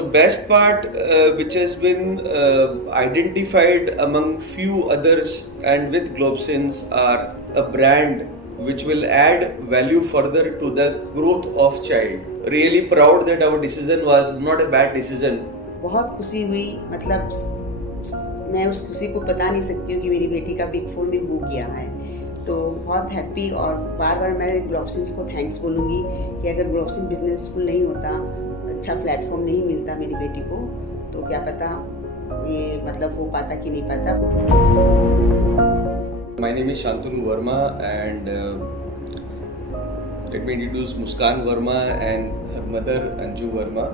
The best part, which has been identified among few others and with Globsins, are a brand which will add value further to the growth of child. Really proud that our decision was not a bad decision. बहुत खुशी हुई, मतलब मैं उस खुशी को बता नहीं सकती हूँ कि मेरी बेटी का बिग 4 में हो गया है। तो बहुत हैप्पी, और बार बार मैं ग्लोबसिन्स को थैंक्स बोलूँगी कि अगर ग्लोबसिन बिजनेस स्कूल नहीं होता, अच्छा प्लेटफॉर्म नहीं मिलता मेरी बेटी को, तो क्या पता ये मतलब हो पाता कि नहीं पाता। My name is Shantanu Verma, and let me introduce Muskan Verma and her mother Anju Verma.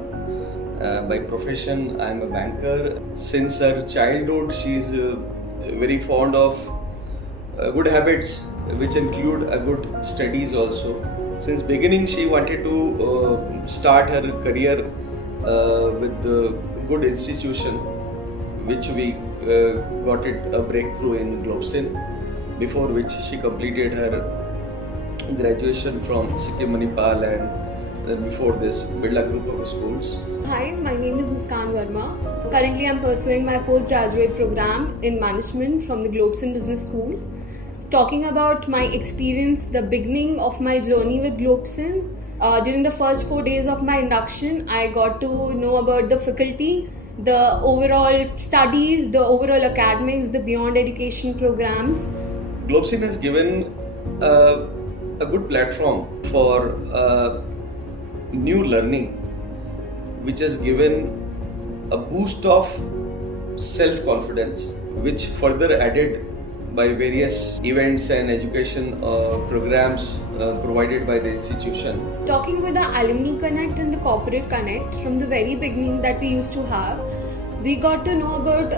By profession, I am a banker. Since her childhood, she is very fond of good habits, which include good studies also. Since beginning, she wanted to start her career with the good institution, which we got it a breakthrough in Globsin, before which she completed her graduation from Sikkim Manipal, and then before this Birla Group of Schools. Hi, my name is Muskan Verma. Currently, I'm pursuing my postgraduate program in management from the Globsin Business School. Talking about my experience, the beginning of my journey with Globsin, during the first 4 days of my induction, I got to know about the faculty, the overall studies, the overall academics, the beyond education programs. Globsin has given a good platform for new learning, which has given a boost of self-confidence, which further added by various events and education programs provided by the institution. Talking about the Alumni Connect and the Corporate Connect, from the very beginning that we used to have, we got to know about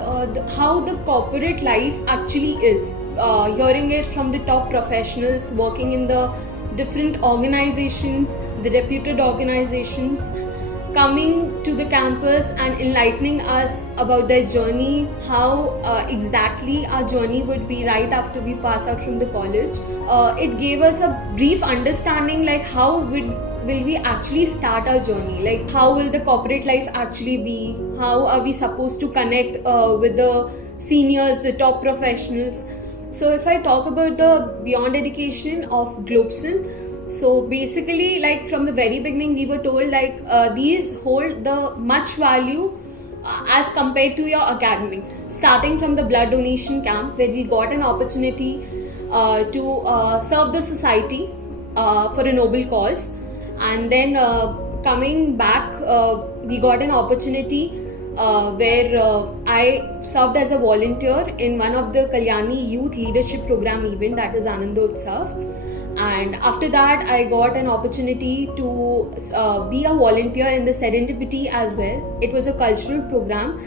how the corporate life actually is. Hearing it from the top professionals working in the different organizations, the reputed organizations, coming to the campus and enlightening us about their journey, how exactly our journey would be right after we pass out from the college. It gave us a brief understanding, like how will we actually start our journey, like how will the corporate life actually be, how are we supposed to connect with the seniors, the top professionals. So if I talk about the beyond education of Globsin, so basically, like from the very beginning, we were told like these hold the much value as compared to your academics. Starting from the blood donation camp, where we got an opportunity to serve the society for a noble cause, and then coming back, we got an opportunity where I served as a volunteer in one of the Kalyani Youth Leadership Program event, that is Anandotsav. And after that, I got an opportunity to be a volunteer in the Serendipity as well. It was a cultural program.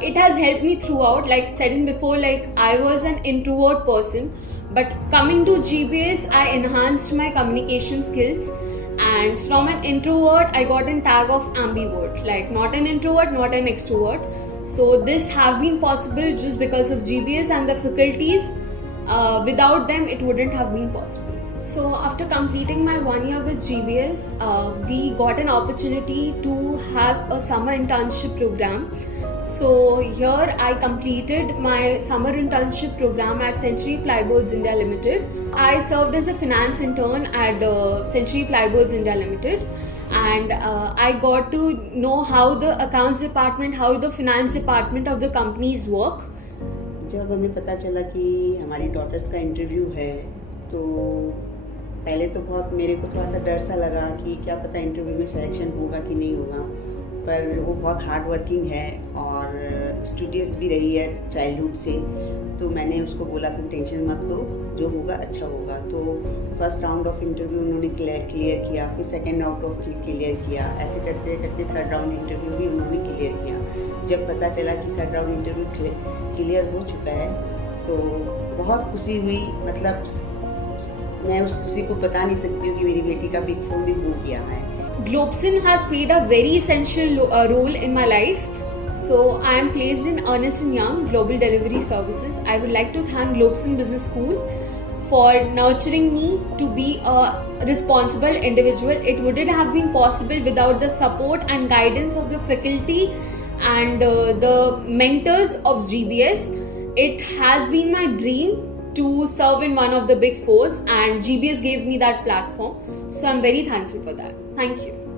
It has helped me throughout. Like said before, like I was an introvert person, but coming to GBS, I enhanced my communication skills. And from an introvert, I got a tag of ambivert, like not an introvert, not an extrovert. So this have been possible just because of GBS and the faculties. Without them, it wouldn't have been possible. So after completing my 1 year with GBS, we got an opportunity to have a summer internship program. So here I completed my summer internship program at Century Plyboards India Limited. I served as a finance intern at Century Plyboards India Limited, and I got to know how the accounts department, how the finance department of the companies work. जब हमें पता चला कि हमारी daughters का interview है, तो पहले तो बहुत मेरे को थोड़ा सा डर सा लगा कि क्या पता इंटरव्यू में सिलेक्शन होगा कि नहीं होगा, पर वो बहुत हार्ड वर्किंग है और स्टूडियस भी रही है चाइल्डहुड से। तो मैंने उसको बोला तुम टेंशन मत लो, जो होगा अच्छा होगा। तो फर्स्ट राउंड ऑफ इंटरव्यू उन्होंने क्लियर किया, फिर सेकेंड राउंड ऑफ क्लियर किया, ऐसे करते करते थर्ड राउंड इंटरव्यू भी उन्होंने क्लियर किया। जब पता चला कि थर्ड राउंड इंटरव्यू क्लियर हो चुका है, तो बहुत खुशी हुई, मतलब मैं उस खुशी को बता नहीं सकती हूँ कि मेरी बेटी का बिग 4 में हो गया है। Globsin has played a very essential role in my life. So I am placed in Ernst & Young Global Delivery Services. I would like to thank Globsin Business School for nurturing me to be a responsible individual. It wouldn't have been possible without the support and guidance of the faculty and the mentors of GBS. It has been my dream to serve in one of the big fours, and GBS gave me that platform. So I'm very thankful for that. Thank you.